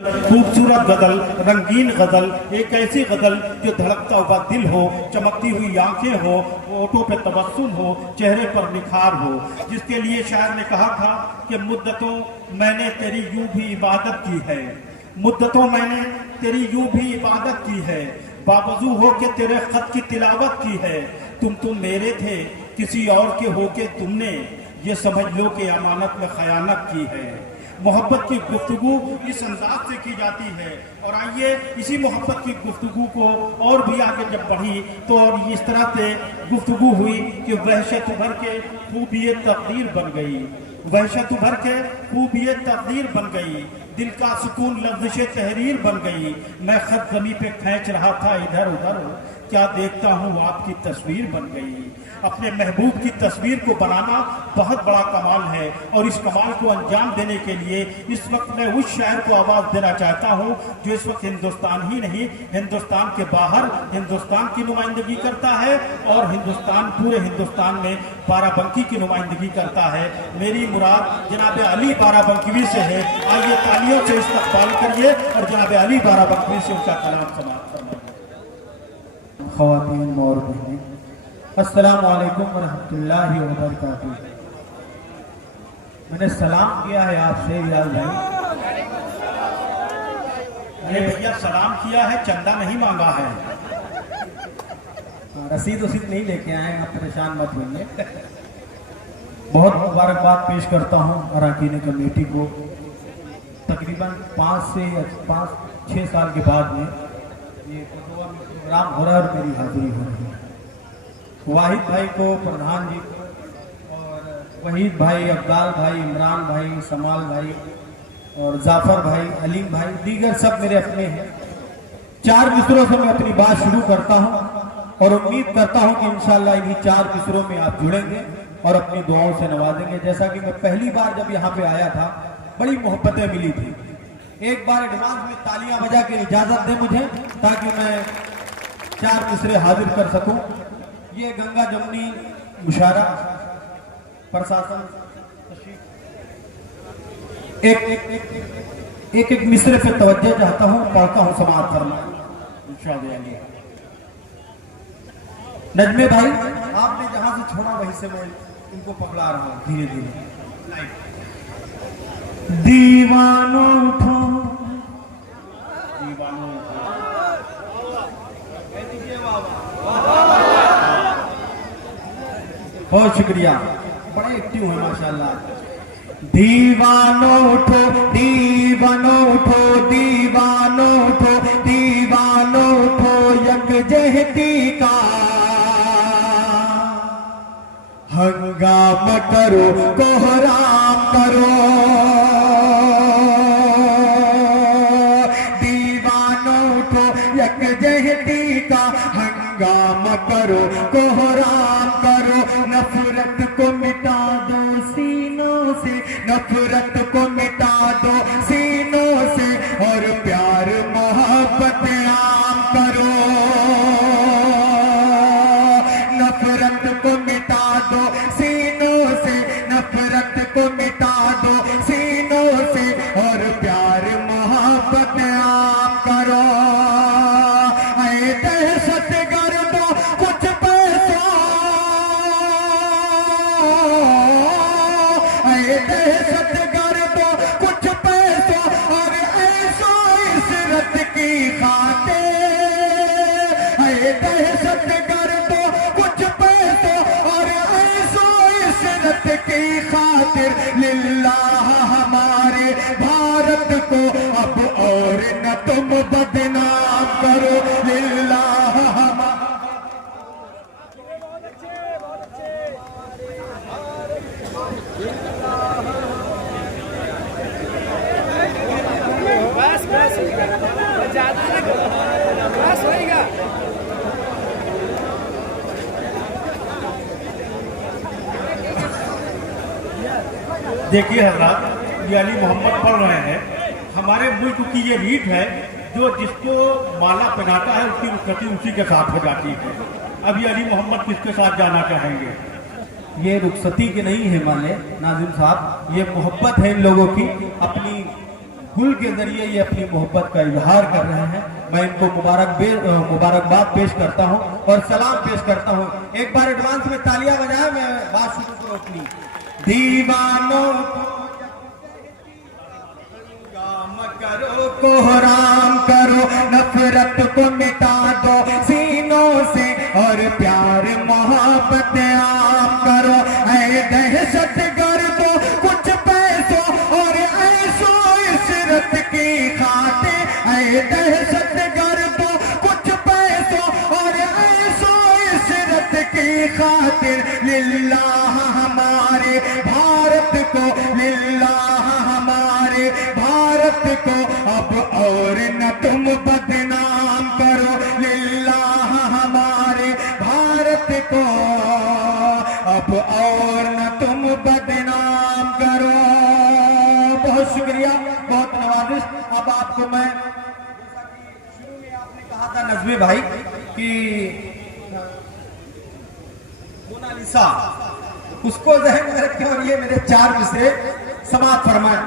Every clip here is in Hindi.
खूबसूरत गजल, रंगीन गजल, एक ऐसी गजल जो धड़कता हुआ दिल हो, चमकती हुई आंखें हो, होठों पे तबस्सुम हो, चेहरे पर निखार हो, जिसके लिए शायर ने कहा था कि मुद्दतों मैंने तेरी यूं भी इबादत की है, मुद्दतों मैंने तेरी यूं भी इबादत की है, बावजू हो के तेरे खत की तिलावत की है, तुम मेरे थे किसी और के होके तुमने ये समझ लो कि अमानत में खयानत की है। मोहब्बत की गुफ्तगू इस अंदाज से की जाती है। और आइए इसी मोहब्बत की गुफ्तगू को और भी आगे जब बढ़ी तो इस तरह से गुफ्तगू हुई कि वहशत भर के खूबियत तकदीर बन गई, वहशत भर के खूबियत तकदीर बन गई, दिल का सुकून लफ्ज़ तहरीर बन गई। मैं खत ज़मीं पे खींच रहा था इधर उधर, क्या देखता हूँ आपकी तस्वीर बन गई। अपने महबूब की तस्वीर को बनाना बहुत बड़ा कमाल है और इस कमाल को अंजाम देने के लिए इस वक्त मैं उस शायर को आवाज़ देना चाहता हूँ जो इस वक्त हिंदुस्तान ही नहीं हिंदुस्तान के बाहर हिंदुस्तान की नुमाइंदगी करता है और हिंदुस्तान पूरे हिंदुस्तान में बाराबंकी की नुमाइंदगी करता है। मेरी मुराद जनाब अली बाराबंकी से है। आइए तालियों से इस्तकबाल करिए और जनाब अली बाराबंकी से उनका कलाम समाप्त करना। ख़वातीन और बहनें, अस्सलामु अलैकुम वरहमतुल्लाहि वबरकातुहू। मैंने सलाम किया है आपसे बिलाल भाई। अरे भैया सलाम किया है, चंदा नहीं मांगा है। रसीद वसीद नहीं लेके आए, आप परेशान मत होइए। बहुत मुबारकबाद पेश करता हूँ अरकान कमेटी को। तकरीबन 5-6 साल के बाद में ये प्रोग्राम हो रहा है और मेरी हाजिरी हो रही है। वाहिद भाई को, प्रधान जी को और वहीद भाई, अब्दाल भाई, इमरान भाई, समाल भाई और जाफर भाई, अलीम भाई, दीगर सब मेरे अपने हैं। 4 मिसरों से मैं अपनी बात शुरू करता हूं और उम्मीद करता हूं कि इंशाअल्लाह इन्हीं 4 मिसरों में आप जुड़ेंगे और अपनी दुआओं से नवाजेंगे। जैसा कि मैं पहली बार जब यहाँ पे आया था बड़ी मोहब्बतें मिली थी। एक बार एडवांस में तालियां बजा के इजाजत दे मुझे ताकि मैं 4 मिसरे हाजिर कर सकूं। ये गंगा जमुनी मुशारा प्रशासन एक मिसरे पे तवज्जो चाहता हूं, पढ़ता हूं, समाप्त करना इंशाअल्लाह। नजमे भाई, आपने जहां से छोड़ा वहीं से मैं इनको पकड़ा रहा हूं धीरे धीरे। दीवानों उठो, दीवानों बहुत शुक्रिया, बड़े एक्टिव है माशाल्लाह। दीवानों उठो, दीवानों उठो, दीवानों उठो, दीवानों उठो, यकजहती का हंगामा करो, कोहराम करो। दीवानों उठो, यकजहती का हंगामा करो, कोहराम करो। नफरत को मिटा दो सीनों से, नफरत को मिटा दो सीनों से और प्यार मोहब्बत आम करो। नफरत को मिटा दो सीनों से, नफरत को मिटा दो सीनों से और प्यार मोहब्बत आम करो। ऐ दहशत गर्दो कुछ पैसों, ऐ दहशत गर्दो कुछ पैसों और ऐसो इशरत की खातिर, ऐ दहशत गर्दो कुछ पैसों और ऐसो इशरत की खातिर। लिल्लाह हमारे भारत को अब और न तुम बदनाम करो। लिल्लाह देखिए हजरात, ये अली मोहम्मद पढ़ रहे हैं। हमारे मुल्क की ये रीत है जो जिसको माला पहनाता है उसकी रुखसती उसी के साथ हो जाती है। अब ये अली मोहम्मद किसके साथ जाना चाहेंगे? ये रुखसती के नहीं है माने नाज़िम साहब, ये मोहब्बत है इन लोगों की अपनी गुल के जरिए ये अपनी मोहब्बत का इजहार कर रहे हैं। मैं इनको मुबारकबाद पेश करता हूं और सलाम पेश करता हूं। एक बार एडवांस में तालियां बजाएं, मैं बात शुरू करूं अपनी। दीवानों करो कोहराम करो, नफरत को मिटा दो सीनों से और प्यार मोहब्बत आम करो। ऐ दहशत गर्दो कुछ पैसों और ऐशो इशरत की खातिर, ऐ दहशत गर्दो कुछ पैसों और ऐशो इशरत की खातिर, लिल्लाह हमारे भारत को, लिल्लाह हमारे भारत को अब और न तुम बदनाम करो, लिल्लाह हमारे भारत को अब और न तुम बदनाम करो। बहुत शुक्रिया, बहुत नवाजिश। अब आपको मैं, जैसा कि शुरू में आपने कहा था नज़्मी भाई कि मोनालिसा, उसको जहन में रखें और ये मेरे 4 मिसरे समाप्त फरमाएं।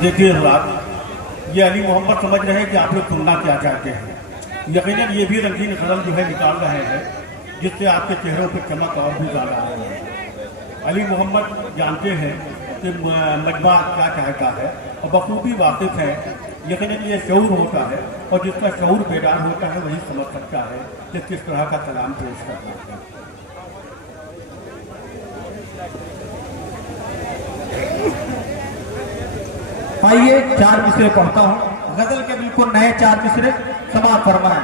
देखिए रात, ये अली मोहम्मद समझ रहे हैं कि आप लोग सुनना क्या चाहते हैं। यकीनन ये भी रंगीन कलम जो है निकाल रहे हैं, जिससे आपके चेहरों पर चमक और भी ज़्यादा है। अली मोहम्मद जानते हैं कि मजमा क्या चाहता है और बखूबी वाकिफ है। यकीनन ये शऊर होता है और जिसका शऊर बेदार होता है वही समझ सकता है कि किस तरह का कलाम पेश करना है। आइए 4 मिसरे पढ़ता हूं, गजल के बिल्कुल नए 4 मिसरे समाप्त फरमाएं।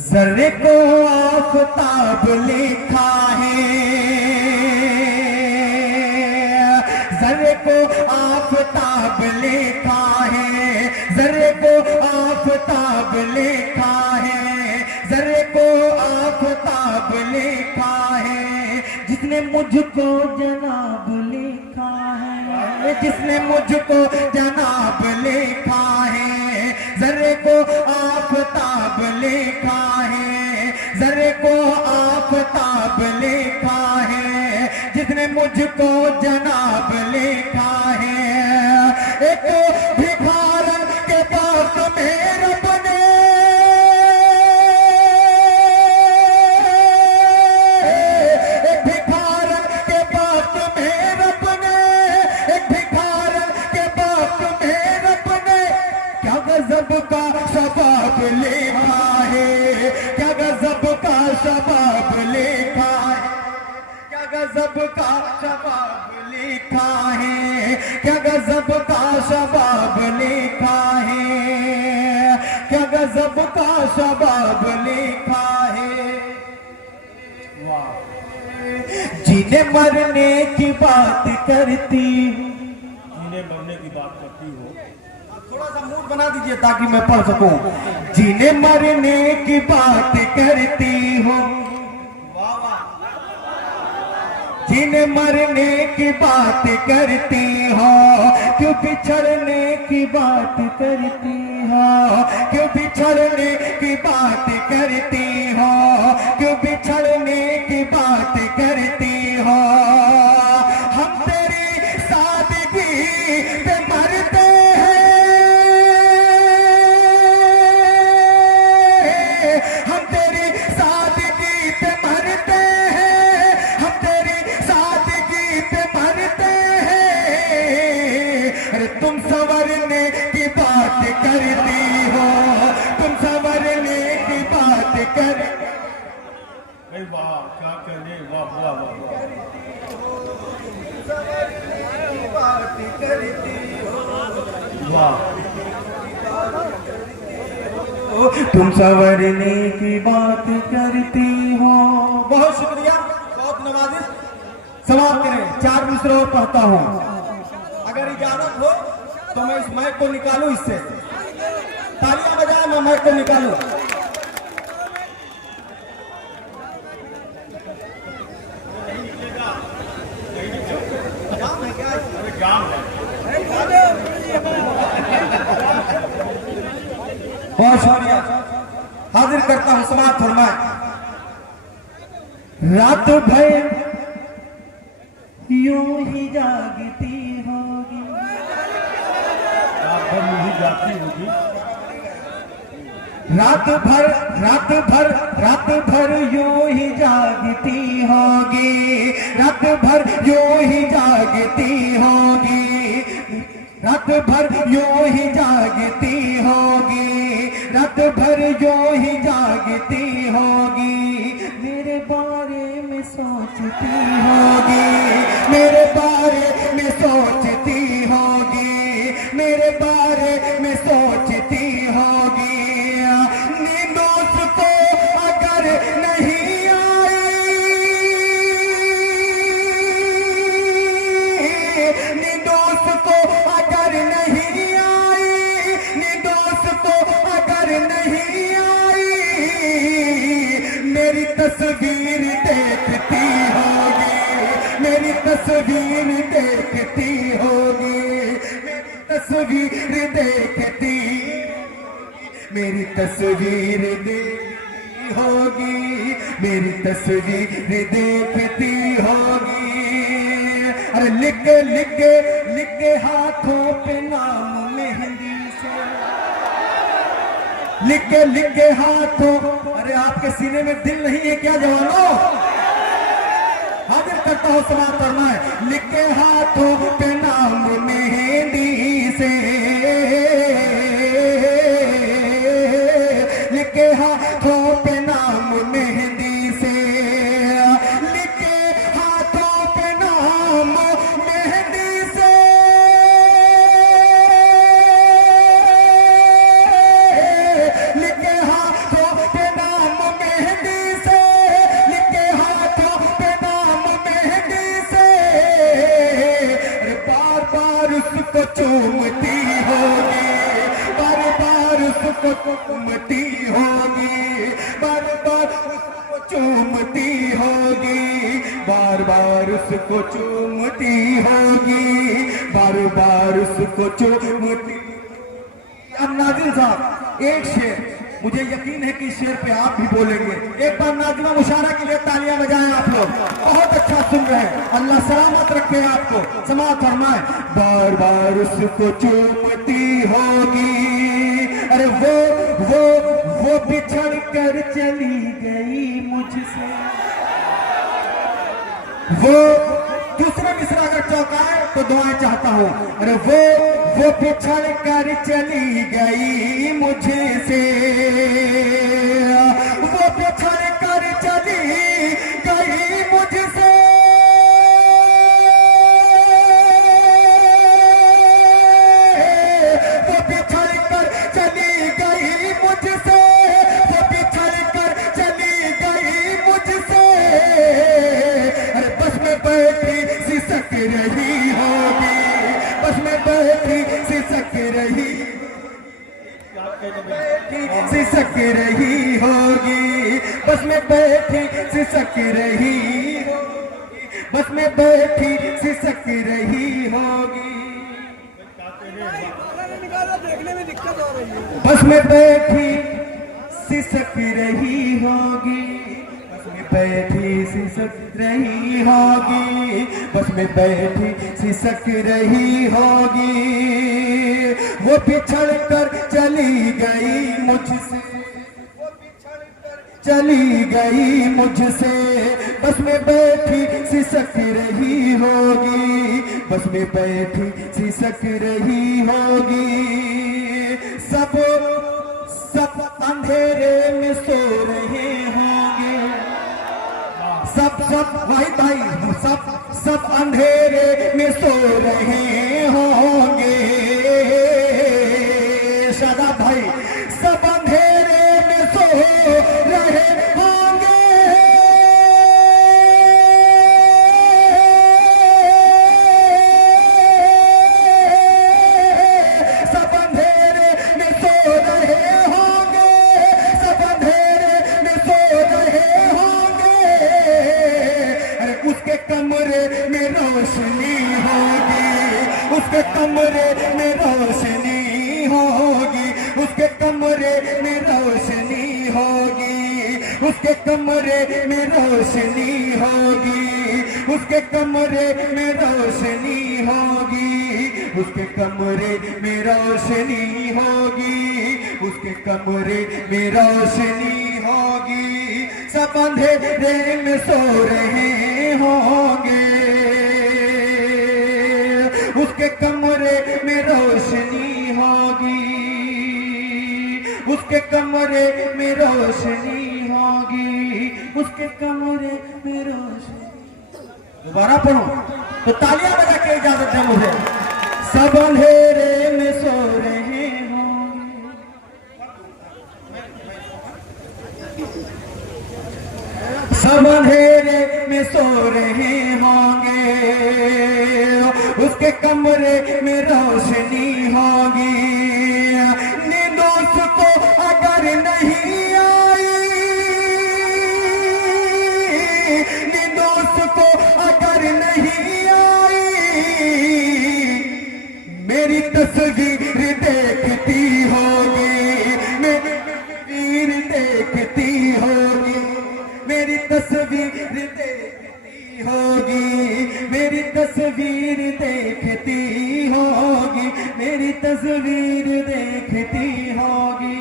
जर्रे को आफताब लिखा है, जर्रे को आफताब लिखा है, जर्रे को आफताब लिखा है, जर्रे को आफताब लिखा है, जिसने मुझको जनाब लिखा है, जिसने मुझको जनाब लिखा है, जर्रे को आफताब लिखा है, जर्रे को आफताब लिखा है, जिसने मुझको जनाब लिखा है। एक भिखारन के पास में रब ने, एक भिखारन के पास में रब ने, एक भिखारन के पास में रब ने क्या गजब का सबाब लिखा है, क्या गजब का सबाब लिखा है, क्या गजब का सबाब लिखा है, क्या गजब का सबाब लिखा है, क्या गजब का सबाब लिखा है। जीने मरने की बात करती, जीने मरने की बात करती हो, थोड़ा सा मूड बना दीजिए ताकि मैं पढ़ सकूं। जीने मरने की बात करती हो, जीने मरने की बात करती हो, क्यों बिछड़ने की बात करती हो, क्यों बिछड़ने की बात करती हो, क्यों बिछड़ने की बात करती हो। हम तेरी सादगी पे मरते हैं, हम तेरी सादगी पे मरते हैं, हम तेरी सादगी पे मरते हैं। अरे तुम संवरने की बात करती हो, तुम संवरने की बात कर, वाह क्या कहने, वाह वाह वाह बात करती हो, वाह। तुम संवरने की बात करती हो। बहुत शुक्रिया, बहुत नवाजिश। समाप्त करें, 4 मिसरे और पढ़ता हूँ। अगर इजाजत हो तो मैं इस माइक को निकालूं, इससे तालियां बजाए मैं माइक को निकालूं। करता हूं, समाज फरमाए। रात भर यूं ही जागती होगी, रात भर यूं ही जाती होगी, रात भर यूं ही जागती होगी, रात भर यूं ही जागती होगी, रात भर यूं ही जागती होगी, रात भर यूं ही जागती होगी, मेरे बारे में सोचती होगी, मेरे बारे में सोचती होगी, मेरे बारे में सोचती होगी। नींदों को अगर नहीं आई, नींदों को अगर नहीं आई, नींदों को अगर नहीं आई, मेरी तस्वीर देखती होगी, मेरी तस्वीर देखती होगी, मेरी तस्वीर देखती, मेरी तस्वीर देखती होगी, मेरी तस्वीर देखती होगी। अरे लिख के हाथों पे नाम मेहंदी से, लिख के हाथों। अरे आपके सीने में दिल नहीं है क्या जवानों? हाजिर करता हूं, समाज फरमाए। लिख के हाथों पे नाम मेहंदी से, लिख के हाथों पे नाम मेहंदी से, लिख के हाथों पे नाम मेहंदी से, लिख के हाथों पे नाम मेहंदी से, लिख के हाथों पे नाम मेहंदी से, बार बार उसको चूमती होगी, बार बार उसको चूमती होगी, बार बार उसको चूमती होगी, बार बार उसको चूमती होगी, बार बार उसको चूमती। अब नाजिल साहब एक शेर, मुझे यकीन है कि इस शेर पे आप भी बोलेंगे। एक बार नाज़िमा मुशारा के लिए तालियां बजाएं आप लोग, बहुत अच्छा सुन रहे हैं। अल्लाह सलामत रखे आपको। समाअत फरमाए। बार बार उसको चूमती होगी, अरे वो बिछड़ कर चली गई मुझसे, वो दूसरा मिसरा अगर चौंकाए तो दुआएं चाहता हूं। अरे वो बिछड़ कर चली गई मुझसे, वो बिछड़ कर चली गई मुझसे, वो बिछड़ कर चली गई मुझसे, वो बिछड़ कर चली गई मुझसे। अरे बस में बैठी सिसक रही होगी, बस में बैठी सिसक रही, सिसक रही होगी, बस में बैठी सिसक रही होगी, बस में बैठी सिसक रही होगी, देखने में दिक्कत हो रही है। बस में बैठी सिसक रही होगी, बस में बैठी सिसक रही होगी, बस में बैठी सिसक रही होगी। वो बिछड़ कर चली गई मुझसे, वो बिछड़ कर चली गई मुझसे, बस में बैठी सिसक रही होगी, बस में बैठी सिसक रही होगी। सब अंधेरे में सो रहे होंगे, सब भाई सब अंधेरे में सो रहे होंगे। शादाब भाई, सब अंधेरे में सो रहे होंगे, सब अंधेरे में सो रहे होंगे, सब अंधेरे में सो रहे होंगे। अरे उसके कमरे में रोशनी होगी, उसके कमरे में रोशनी होगी, उसके कमरे में रोशनी होगी। उसके कमरे में रोशनी होगी, उसके कमरे में रोशनी होगी, उसके कमरे में रोशनी होगी, उसके कमरे में रोशनी होगी। सब अंधेरे में सो रहे होंगे, उसके कमरे में रोशनी होगी, उसके कमरे में रोशनी होगी, उसके कमरे में रोशनी। दोबारा पढ़ो तो तालियां बजा के इजाजत दे मुझे। सब अंधेरे में सो रहे होंगे, सब अंधेरे में सो रहे होंगे, उसके कमरे में रोशनी होगी। नींद उसको अगर नहीं आई, नींद उसको अगर नहीं आई, मेरी तस्वीर देखती होगी, मेरी तस्वीर देखती होगी, मेरी तस्वीर देखती होगी, मेरी तस्वीर देखती होगी, मेरी तस्वीर देखती होगी।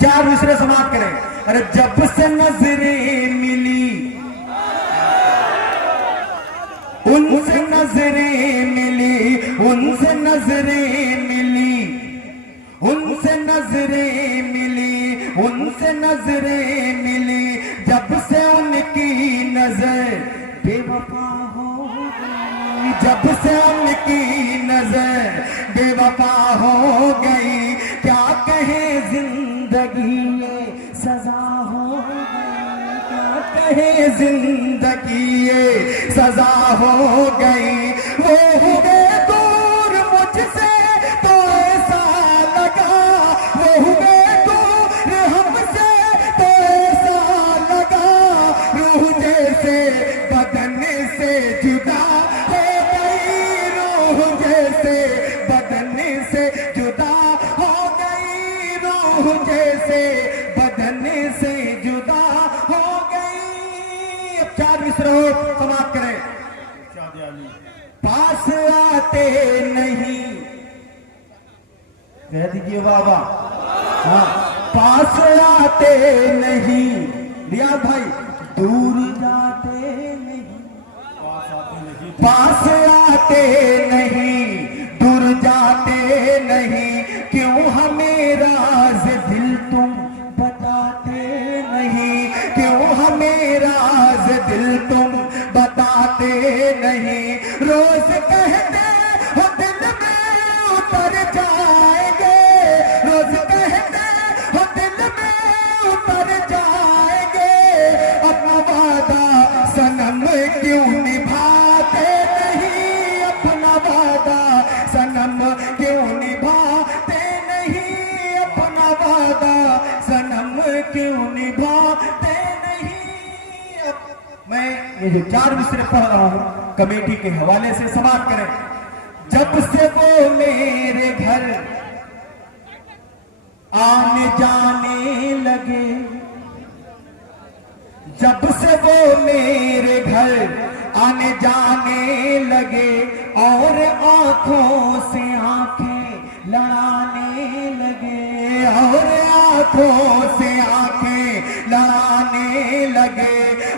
चार मिसरे समाप्त करें। अरे जब से नजरें मिली, उनसे नजरें मिली, उनसे नजरें मिली, उनसे नजरें मिली, उनसे नजरें मिली, जब से उनकी नजर बेवफा हो गई, जब से उनकी नजर बेवफा हो गई। क्या कहे जिंदगी ये सजा हो गई, क्या कहे जिंदगी ये सजा हो गई। वो हुए दूर मुझसे तो ऐसा लगा, वो हुए दूर हमसे तो ऐसा लगा, रूह जैसे बदन से जुदा हो गई, रूह जैसे बदन से जुदा हो गई, रूह जैसे बदन से जुदा हो गई। अब चार मिसरों समाप्त करें। पास आते नहीं, कह दीजिए बाबा। हाँ, पास आते नहीं, रियाज भाई, दूर जाते नहीं, पास आते नहीं, दूर जाते नहीं, क्यों हमें राज दिल तुम बताते नहीं, क्यों हमें राज दिल तुम बताते नहीं। रोज कहते हो दिल में उतर जाएंगे, रोज कहते हो दिल में उतर जाएंगे, अपना वादा सनम क्यों निभाते नहीं, अपना वादा सनम क्यों निभाते नहीं, अपना वादा सनम क्यों निभाते नहीं। अब मैं ये जो चार मिसरे पढ़ रहा हूं कमेटी के हवाले से समाप्त करें। जब से वो मेरे घर आने जाने लगे, जब से वो मेरे घर आने जाने लगे, और आंखों से आंखें लड़ाने लगे, और आंखों से आंखें लड़ाने लगे,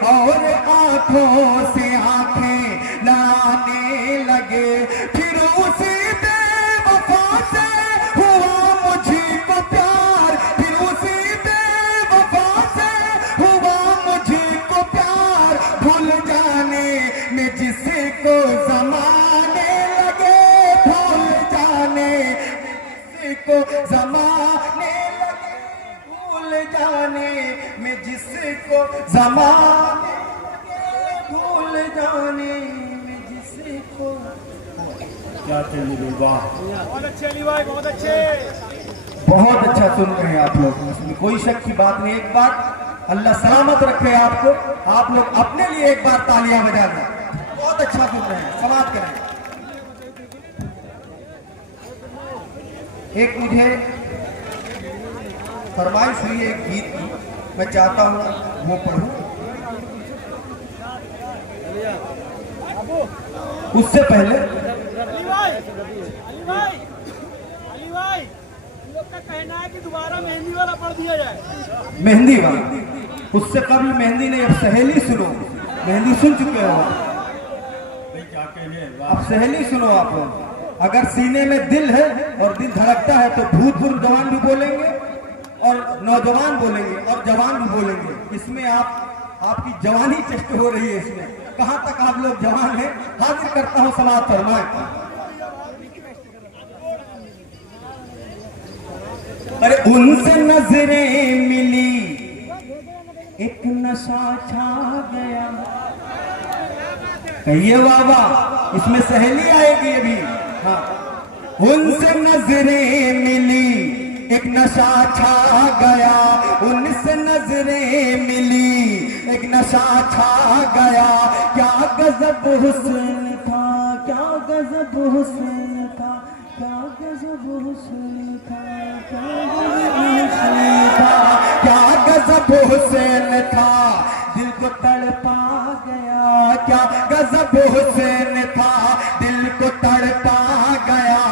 और आंखों से आंखें लड़ाने लगे। फिर उसी बेवफा से हुआ मुझको प्यार, फिर उसी बेवफा से हुआ मुझको प्यार, भूल जाने में जिसको जमाने लगे, भूल जाने में जिसको जमाने लगे, भूल जाने में जिसको जमाने लगे, भूल जाने में जिसको। क्या चाहिए? वाह, बहुत अच्छे अली भाई, बहुत अच्छे। बहुत अच्छा सुन रहे हैं आप लोग, इसमें कोई शक की बात नहीं। एक बात, अल्लाह सलामत रखे आपको। आप लोग अपने लिए एक बार तालियां बजा दें। बहुत अच्छा सुन रहे हैं, समाप्त करें। एक मुझे फरमाइश हुई है एक गीत की, मैं चाहता हूँ वो पढ़ूं। उससे पहले अली भाई हम लोग का कहना है कि दोबारा मेहंदी वाला पढ़ दिया जाए। मेहंदी वाला, उससे कबल मेहंदी नहीं, अब सहेली सुनो। मेहंदी सुन चुके हो, क्या कहने अब सहेली सुनो आप लोग। अगर सीने में दिल है और दिल धड़कता है तो भूतपूर्व जवान भी बोलेंगे और नौजवान बोलेंगे और जवान भी बोलेंगे। इसमें आपकी जवानी चेष्ट हो रही है। इसमें कहां तक आप लोग जवान हैं? हाजिर करता हूं समाज फरमाए। अरे उनसे नजरें मिली, एक नशा छा गया। कहिए वाह वाह, इसमें सहेली आएगी अभी। हाँ, उनसे नजरें मिली, एक नशा छा गया। उनसे नजरें मिली, एक नशा छा गया। क्या गजब हुस्न था, क्या गजब हुस्न था, क्या गजब हुस्न था, क्या गजब हुस्न था, दिल को तड़पा गया। क्या गजब हुस्न था, दिल को तड़पा गया।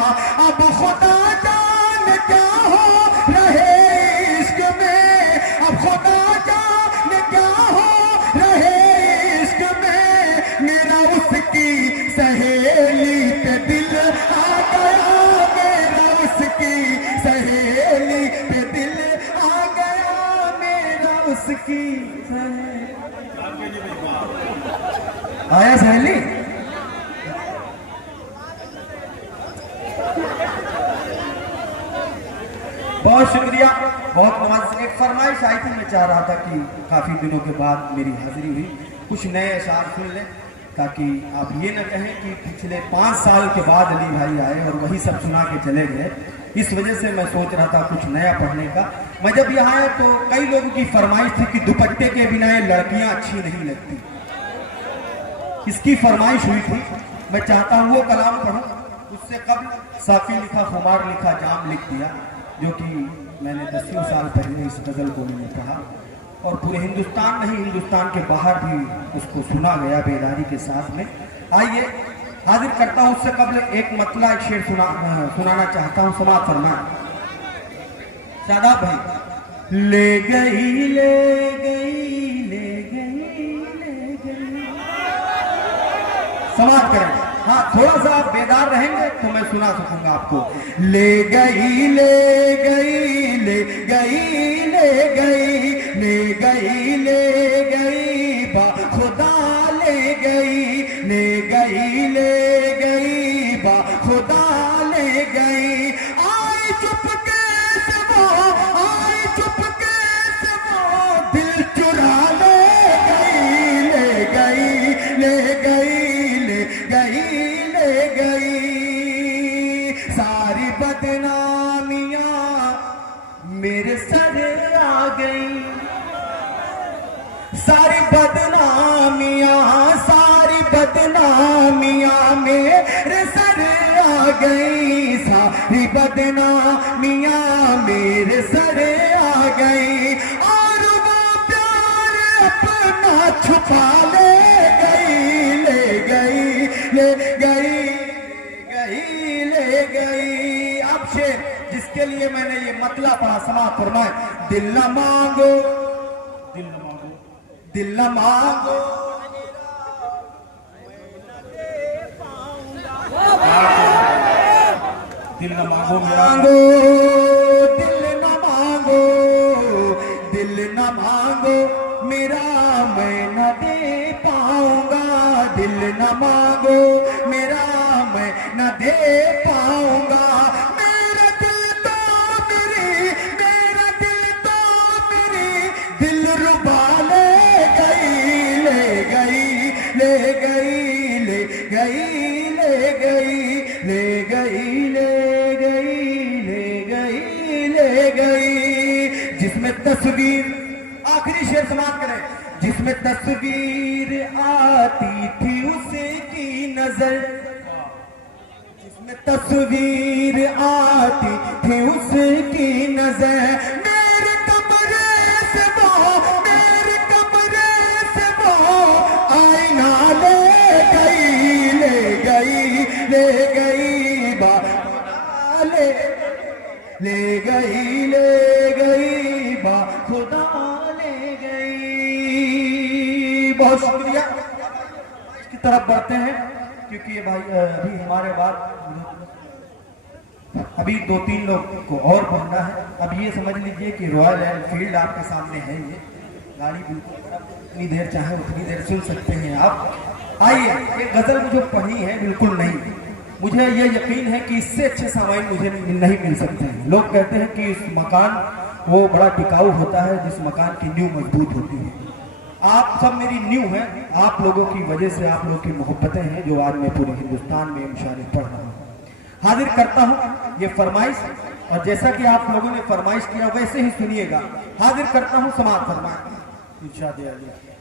अब खुदा जाने क्या हो रहे इश्क में, अब खुदा जाने क्या हो रहे इश्क में। मेरा उसकी सहेली पे दिल आ गया, मेरा उसकी सहेली पे दिल आ गया, मेरा उसकी सहेली। आया सहेली? बहुत शुक्रिया, बहुत नवाज। एक फरमाइश आई थी, मैं चाह रहा था कि काफी दिनों के बाद मेरी हाजिरी हुई, कुछ नए अशार सुन लें ताकि आप ये न कहें कि पिछले 5 साल के बाद अली भाई आए और वही सब सुना के चले गए। इस वजह से मैं सोच रहा था कुछ नया पढ़ने का। मैं जब यहाँ आया तो कई लोगों की फरमाइश थी कि दुपट्टे के बिना ये लड़कियां अच्छी नहीं लगती, इसकी फरमाइश हुई थी। मैं चाहता हूँ वो कलाम पढ़ूं। उससे कबल साफी लिखा, खुमार लिखा, जाम लिख दिया, जो कि मैंने 10 साल पहले इस गजल को मैंने पढ़ा और पूरे हिंदुस्तान नहीं, हिंदुस्तान के बाहर भी उसको सुना गया बेदारी के साथ में। आइए हाजिर करता हूँ। उससे कबल एक मतला, एक शेर सुनाना चाहता हूँ। समाज फरमाए शादाब भाई। ले गई ले गई ले गई ले गई, समाज करें। हाँ, थोड़ा सा आप बेदार रहेंगे तो मैं सुना सकूंगा आपको। ले गई ले गई ले गई ले गई ले गई ले गई, बा खुदा ले गई, ले गई ले गई, बा खुदा ले गई। आई चुपके से वो, आई चुपके से वो, दिल चुरा ले गई, ले गई ले गई ले गई ले गई। सारी बदनामियां मेरे सर आ गई, सारी बदनामियां, सारी बदनामियां मेरे सर आ गई। सारी बदनामियां मेरे सर आ गई और वो प्यार अपना छुपा ले गई, ले गई ले गई गई ले गई। अब शेर जिसके लिए मैंने ये मतला पढ़ा, समाप्त फरमाए। दिल न मांगो, दिल न मांगो, दिल न मांगो, दिल न मांगो मेरा, मांगो दिल न मांगो, दिल न मांगो मेरा, मैं न दे पाऊंगा। दिल न मांगो मेरा, मैं न दे पाऊंगा। मेरा दिल तो मेरी, मेरा दिल तो मेरी दिल रुबा ले गई, ले गई ले गई ले गई ले गई ले गई ले गई ले गई ले गई। जिसमें तस्वीर, आखिरी शेर समाप्त करें। जिसमें तस्वीर आती थी उसकी नजर, जिसमें तस्वीर आती थी उसकी नजर, मेरे गई बा खुदा ले गई। बहुत शुक्रिया। इसकी तरफ बढ़ते हैं क्योंकि ये भाई अभी हमारे बाद अभी 2-3 लोग को और पढ़ना है। अब ये समझ लीजिए कि रॉयल एनफील्ड आपके सामने है, ये गाड़ी बिल्कुल जितनी देर चाहे उतनी देर सुन सकते हैं आप। आइए, एक गजल मुझे पढ़ी है बिल्कुल नहीं, मुझे ये यकीन है कि इससे अच्छे सामान मुझे नहीं मिल सकते हैं। लोग कहते हैं कि इस मकान वो बड़ा टिकाऊ होता है जिस मकान की नींव मजबूत होती है। आप सब मेरी नींव है, आप लोगों की वजह से, आप लोगों की मोहब्बतें हैं जो आज मैं पूरे हिंदुस्तान में मुशारिफ पढ़ रहा हूँ। हाजिर करता हूँ ये फरमाइश, और जैसा कि आप लोगों ने फरमाइश किया वैसे ही सुनिएगा। हाजिर करता हूँ समाज फरमाइश।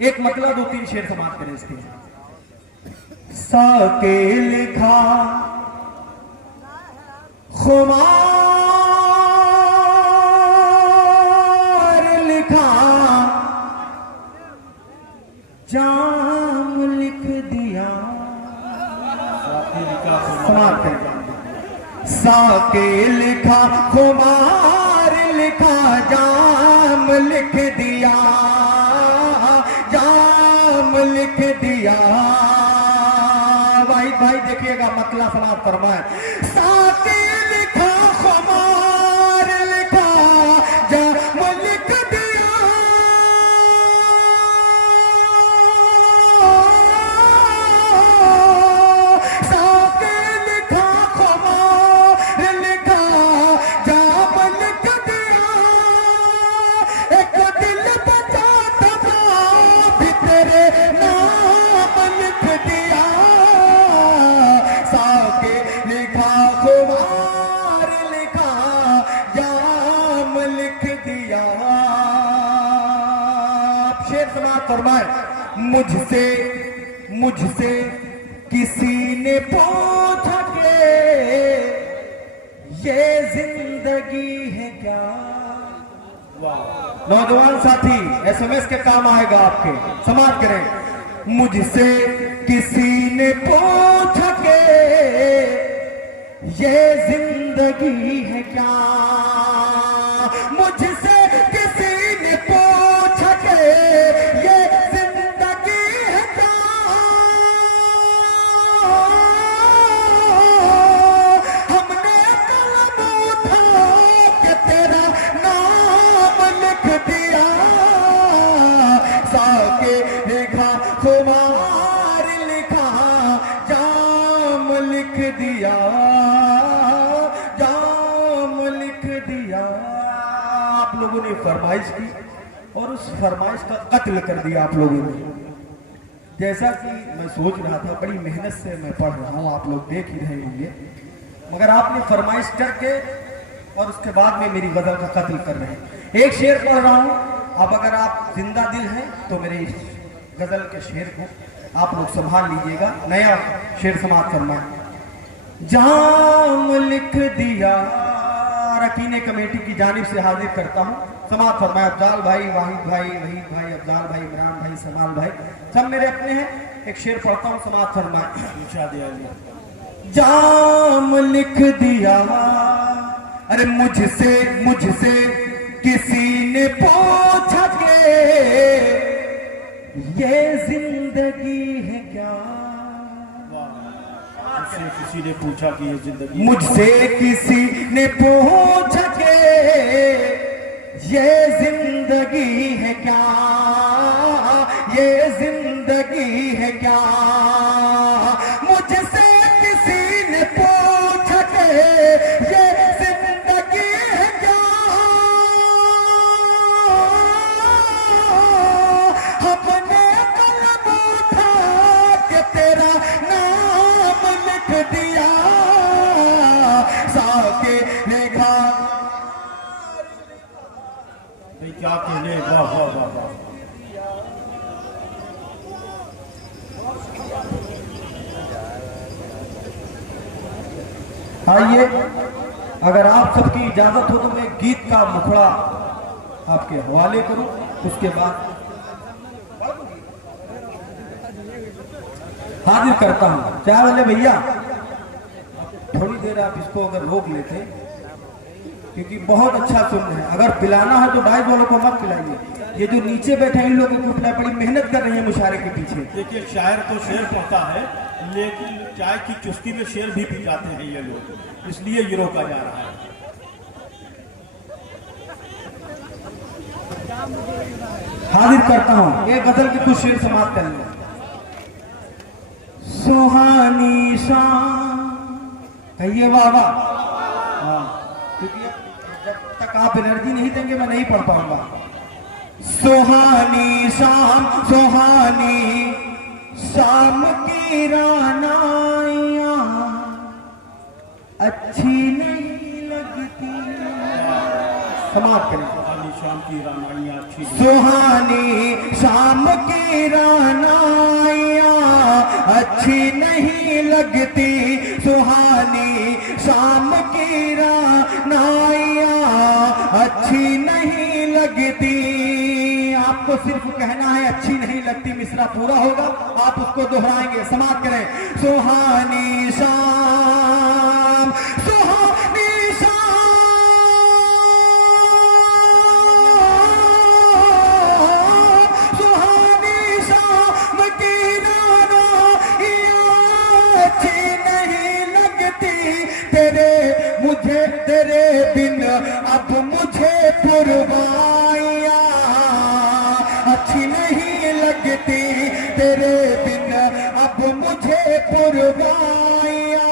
एक मतलब 2-3 शेर समाज करें इसके। साके लिखा खुमार लिखा जाम लिख दिया। समाज करें। साके लिखा खुमार लिखा जाम लिख दिया, जाम लिख दिया। भाई देखिएगा मतला समाज फरमाए। साके लिखा खुमार लिखा जाम लिख दिया, साके लिखा खुमार लिखा जाम लिख दिया। एक दिल बचा था भी तेरे नाम लिख दिया। साके लिखा खुमार लिखा जाम लिख दिया। शेर समाज फरमाए। मुझसे किसी ने पूछा के ये जिंदगी है क्या। नौजवान साथी SMS के काम आएगा आपके, समाज करें। मुझसे किसी ने पूछा के ये जिंदगी है क्या। मुझसे किसी ने पूछा के ये जिंदगी है क्या। हमने कलम उठा के तेरा नाम लिख दिया। साके लिखा खुमार लिखा जाम लिख दिया, जाम लिख दिया। आप लोगों ने फरमाइश की और उस फरमाइश का कत्ल कर दिया आप लोगों ने। जैसा कि मैं सोच रहा था, बड़ी मेहनत से मैं पढ़ रहा हूँ, आप लोग देख ही रहे होंगे, मगर आपने फरमाइश करके और उसके बाद में मेरी गजल का कत्ल कर रहे हैं। एक शेर पढ़ रहा हूँ, अब अगर आप जिंदा दिल हैं तो मेरे इस गजल के शेर को आप लोग संभाल लीजिएगा। नया शेर समाज फरमाए। जाम लिख दिया। रकीने कमेटी की जानिब से हाजिर करता हूँ, समाज फरमाए। अफजाल भाई, वाहिद भाई, वहीद भाई, अफजाल भाई, इमरान भाई, समाल भाई, सब मेरे अपने हैं। एक शेर पढ़ता हूँ, समाज फरमाए। जाम लिख दिया। अरे मुझसे किसी ने पूछा के ये जिंदगी है क्या। मुझसे किसी ने पूछा कि ये जिंदगी, मुझसे किसी ने पूछा के ये जिंदगी है क्या, ये जिंदगी है क्या। मुझसे किसी ने पूछा के ये जिंदगी है क्या। हमने कलम उठा के तेरा नाम लिख दिया। साके लिखा। भाई क्या कहने, वाह वाह वाह वाह। आइए, अगर आप सबकी इजाजत हो तो मैं गीत का मुखड़ा आपके हवाले करूं, उसके बाद हाजिर करता हूं। चाय वाले भैया, थोड़ी देर आप इसको अगर रोक लेते क्योंकि बहुत अच्छा सुन है। अगर पिलाना है तो डाइट वालों को मत पिलाइए। ये जो नीचे बैठे हैं इन लोगों को पिलाई, बड़ी मेहनत कर रहे हैं मुशायरे के पीछे। देखिए शायर तो शेर पढ़ता है, लेकिन चाय की चुस्की में शेर भी पी जाते हैं ये लोग, इसलिए ये रोका जा रहा है। हाजिर करता हूँ एक गजल के कुछ शेर समाप्त कर लें। सुहानी शाम, कहिए वाह वाह। हाँ, क्योंकि जब तक आप एनर्जी नहीं देंगे मैं नहीं पढ़ पाऊंगा। सुहानी शाम, सुहानी शाम की रानाइया अच्छी नहीं लगती। समाप्त करें। शाम की रानाइयाँ अच्छी, सुहानी शाम की रानाइया अच्छी नहीं लगती। सुहानी शाम की रानाइया अच्छी नहीं लगती। आपको सिर्फ कहना है अच्छी नहीं लगती, मिसरा पूरा होगा, आप उसको दोहराएंगे। समाप्त करें। सुहानी शाम, सुहानी मुझे तेरे बिन अब मुझे पुरवाइया अच्छी नहीं लगती। तेरे बिन अब मुझे पुरवाइया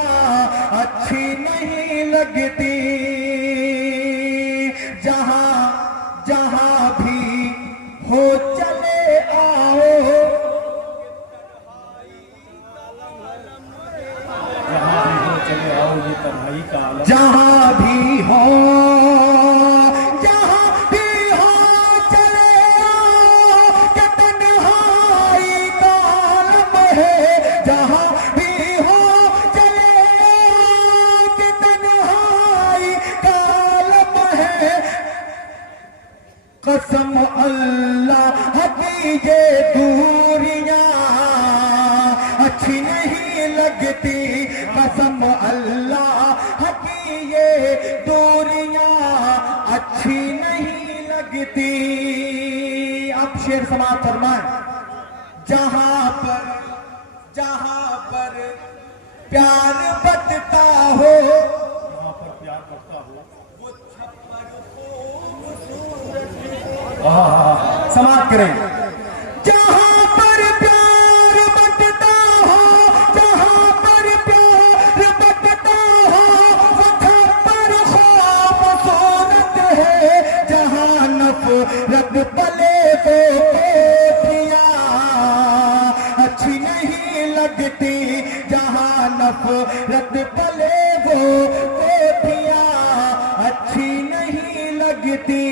अच्छी नहीं लगती। जहां जहां भी हो चले आओ, चले आओ ये तन्हाई का आलम। जहां भी हो, जहां भी हो चले आओ कि तन्हाई का आलम है। जहां भी हो चले आओ कि तन्हाई का आलम है। कसम अल्लाह की ये दूरियां अच्छी नहीं लगती। कसम अल्लाह की ये दूरियां अच्छी नहीं लगती। अब शेर समाप्त फरमाएं। जहां पर प्यार बटता हो, जहाँ पर प्यार करता हो, वो छप्पर खूबसूरत। समाप्त करें। जहां पर प्यार बटता हो, जहां पर प्यार बटता हो, वो छप्पर खूबसूरत है। जहां नफरत पले वो कोठियां अच्छी नहीं लगती। जहां नफरत पले वो कोठियां अच्छी नहीं लगती,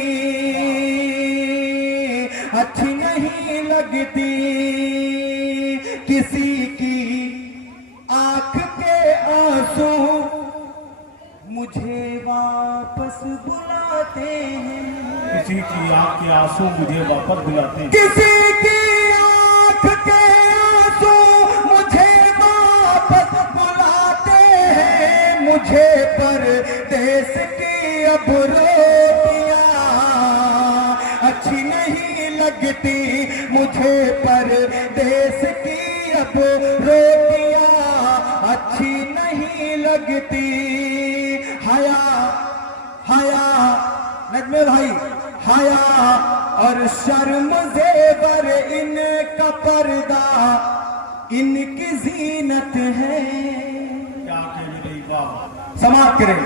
अच्छी नहीं लगती। किसी की आंख के आंसू मुझे वापस बुलाते हैं। किसी की आंख के आंसू मुझे वापस बुलाते हैं। किसी की आंख के आंसू मुझे वापस बुलाते हैं। मुझे परदेस की अब रोटियां अच्छी नहीं लगती। मुझे परदेस की अब रोटियां अच्छी नहीं लगती। हया हया नजमे भाई, हया और शर्म जेवर इनका पर्दा इनकी जीनत है। क्या कहने रही वाह। समाप्त करें।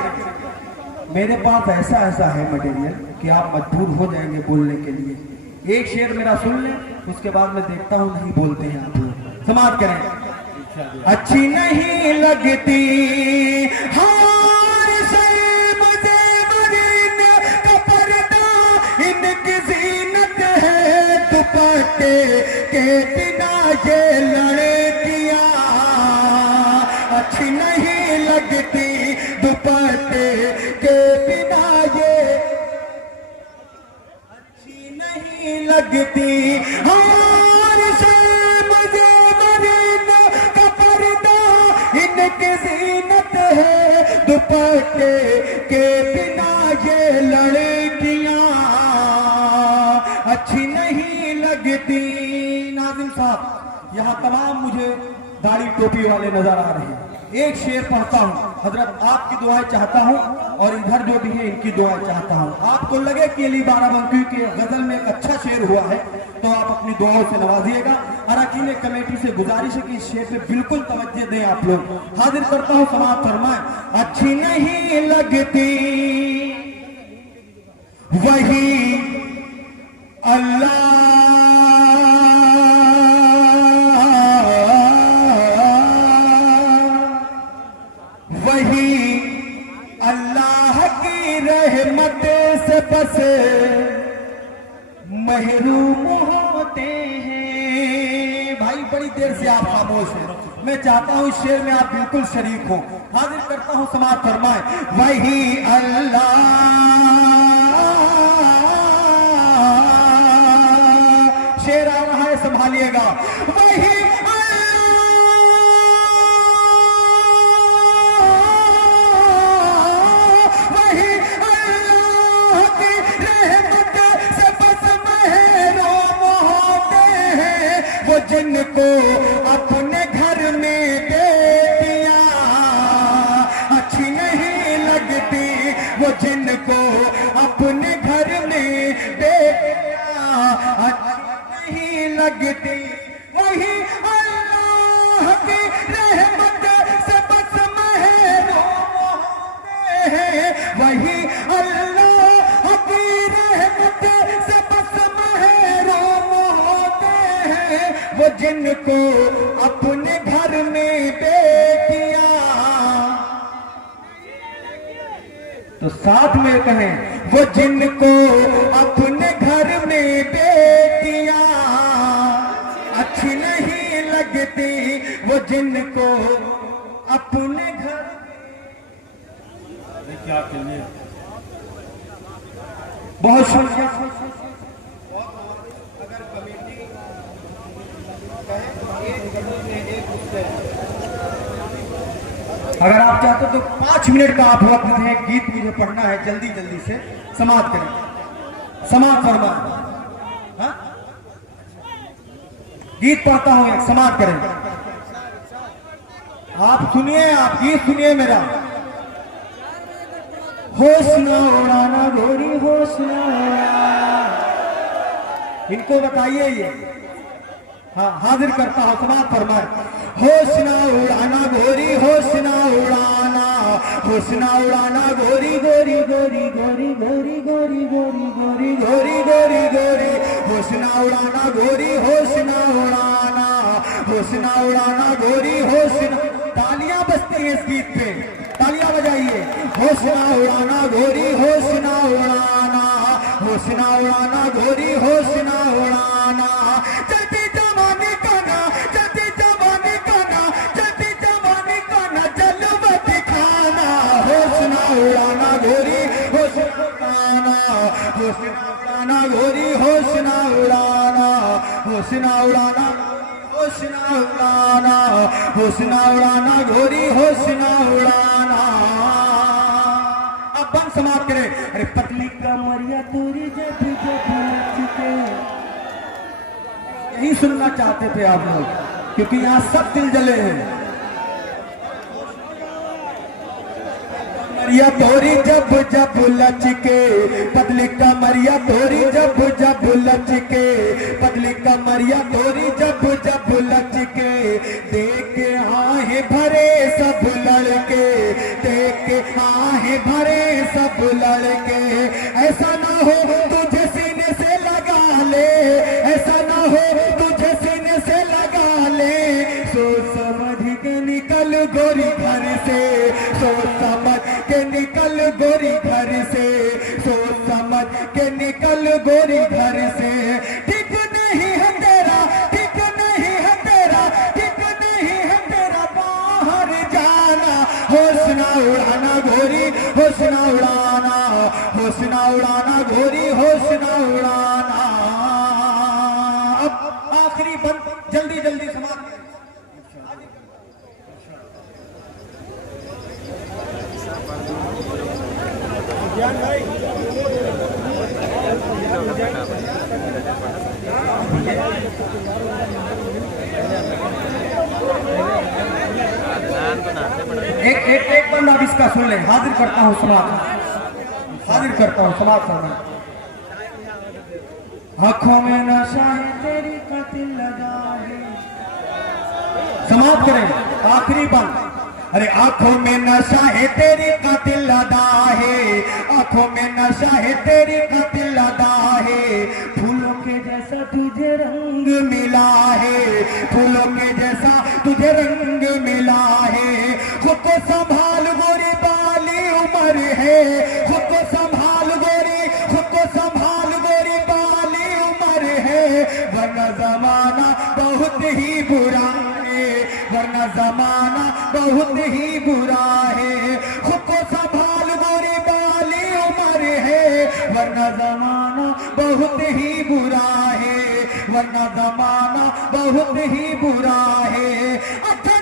मेरे पास ऐसा ऐसा है मटेरियल कि आप मजबूर हो जाएंगे बोलने के लिए। एक शेर मेरा सुन लें, उसके बाद मैं देखता हूं नहीं बोलते हैं आप लोग। समाप्त करें। अच्छी नहीं लगती हार शर्म जेवर इनका पर्दा इनकी जीनत है। दुपट्टे के बिना ये लड़कियां अच्छी नहीं लगती। दुपट्टे के बिना ये अच्छी नहीं लगती। हार शर्म जेवर इनका पर्दा इनकी जीनत है। दुपट्टे के बिना ये अच्छी नहीं लगती। नाज़िम साहब, यहाँ तमाम मुझे दाढ़ी टोपी वाले नजर आ रहे हैं। एक शेर पढ़ता हूँ, हजरत आपकी दुआएं चाहता हूँ और इधर जो भी है इनकी दुआएं चाहता हूँ। आपको लगे कि अली बाराबंकी के गजल में एक अच्छा शेर हुआ है तो आप अपनी दुआओं से नवाजिएगा। अरकान कमेटी से गुजारिश है कि इस शेर पे बिल्कुल तवज्जो दें आप लोग। हाजिर करता हूँ, समाप्त फरमाएं। अच्छी नहीं लगती वही अल्लाह, वही अल्लाह की रहमत से बस महरूम होते हैं। भाई बड़ी देर से आप खामोश हैं, मैं चाहता हूं इस शेर में आप बिल्कुल शरीक हो। हाजिर करता हूं, समाप्त फरमाएं। वही अल्लाह, शेर आ रहा है, संभालिएगा। वही जिनको अपने घर में बेटियां अच्छी नहीं लगती, वो जिनको अपने घर में बेटियां अच्छी नहीं लगती, वही अल्लाह की रहमत से बस महरूम होते हैं। वही अल्लाह की रहमत से बस महरूम होते हैं, वो जिनको अपने घर में बेटियां, तो साथ में कहें, वो जिनको अपने घर में बेटियां अच्छी नहीं लगती, वो जिनको अपने घर, क्या कहिए, बहुत शुक्रिया। अगर आप चाहते तो 5 मिनट का आप वक्त दें, गीत मुझे पढ़ना है, जल्दी जल्दी से समाप्त करें, समाप्त फरमाएं। हाँ? गीत पढ़ता हूं, एक समाप्त करें। आप सुनिए, आप गीत सुनिए मेरा। होश ना उड़ाना गोरी, होश ना उड़ाना, इनको बताइए ये। हाँ, हाजिर करता हूं, समाप्त फरमाए। होश ना उड़ाना गोरी, होश ना उड़ाना, होश ना उड़ाना गोरी, गोरी गोरी गोरी गोरी गोरी गोरी गोरी गोरी गोरी गोरी, होश ना उड़ाना गोरी, होश ना उड़ाना, होश ना उड़ाना गोरी, होश ना। तालियां बजती हैं इस गीत पे, तालियां बजाइए। होश ना उड़ाना गोरी, होश ना उड़ाना, होश ना उड़ाना गोरी, होश ना उड़ाना, चलती जवानी का ना, चलती जवानी का ना, चलती जवानी का ना जलवा दिखाना। होश ना उड़ाना गोरी, होश ना उड़ाना, होश ना उड़ाना गोरी, होश ना उड़ाना, होश ना उड़ाना, होश ना उड़ाना, होश ना उड़ाना गोरी, होश ना उड़ाना। अब बंद समाप्त करें। अरे पतली कमरिया तोरी जब जब चुके, यही सुनना चाहते थे आप लोग, क्योंकि यहाँ सब दिल जले हैं। कमरिया तोरी जब जब लचके, पतली कमरिया तोरी जब जब लचके, पतली कमरिया तोरी जब जब लचके, देख के आहे भरे सब लड़के, देख के आहे भरे सब लड़के। ऐसा ना हो तुझे सीने से लगा ले, ऐसा ना हो तुझे सीने से लगा ले, सोच समझ के निकल गोरी घर से, सोच समझ के निकल गोरी घर से, सोच समझ के निकल गोरी घर से। ठीक नहीं है तेरा, ठीक नहीं है तेरा, ठीक नहीं है तेरा बाहर जाना। होश ना उड़ाना गोरी, होश ना उड़ाना, होश ना उड़ाना गोरी, होश ना उड़ाना। अब आखिरी बंद, जल्दी जल्दी समाप्त। एक बंदा अब इसका सुन ले। हाजिर करता हूँ समाज, हाजिर करता हूँ समाज सामने। आंखों में नशा है तेरी कातिल लगा है। समाप्त करें, आखिरी बंद। अरे आंखों में नशा है तेरी कातिल लदा है, आंखों में नशा है तेरी कातिल लदा है। फूलों के जैसा तुझे रंग मिला है, फूलों के जैसा तुझे रंग मिला है। खुद को संभाल गोरी बाली उम्र है, खुद को संभाल गोरी, खुद को संभाल गोरी बाली उम्र है। वरना जमाना बहुत ही बुरा है, वरना जमाना बहुत ही बुरा है। खुद को संभाल गोरी बाली उम्र है, वरना जमाना बहुत ही बुरा है, वरना जमाना बहुत ही बुरा है। अच्छा